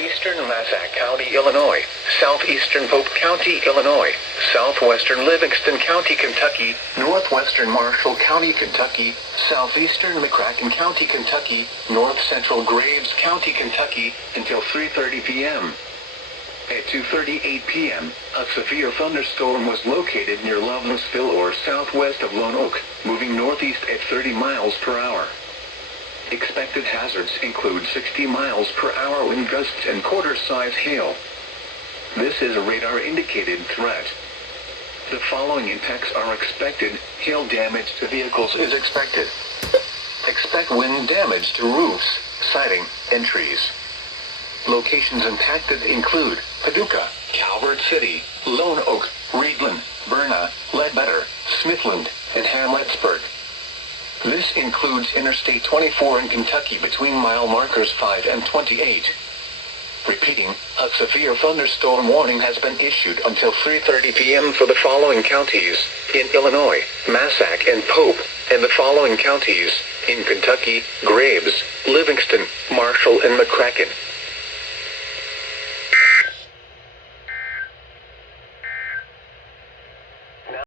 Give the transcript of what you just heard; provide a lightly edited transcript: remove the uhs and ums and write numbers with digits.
southeastern Massac County, Illinois, southeastern Pope County, Illinois, southwestern Livingston County, Kentucky, northwestern Marshall County, Kentucky, southeastern McCracken County, Kentucky, north central Graves County, Kentucky, until 3:30 p.m. At 2:38 p.m., a severe thunderstorm was located near Lovelessville or southwest of Lone Oak, moving northeast at 30 miles per hour. Expected hazards include 60 miles per hour wind gusts and quarter-size hail. This is a radar-indicated threat. The following impacts are expected. Hail damage to vehicles is expected. Expect wind damage to roofs, siding, and trees. Locations impacted include Paducah, Calvert City, Lone Oak, Reedland, Berna, Ledbetter, Smithland, and Hamletsburg. This includes Interstate 24 in Kentucky between mile markers 5 and 28. Repeating, a severe thunderstorm warning has been issued until 3:30 p.m. for the following counties, in Illinois, Massac and Pope, and the following counties, in Kentucky, Graves, Livingston, Marshall and McCracken.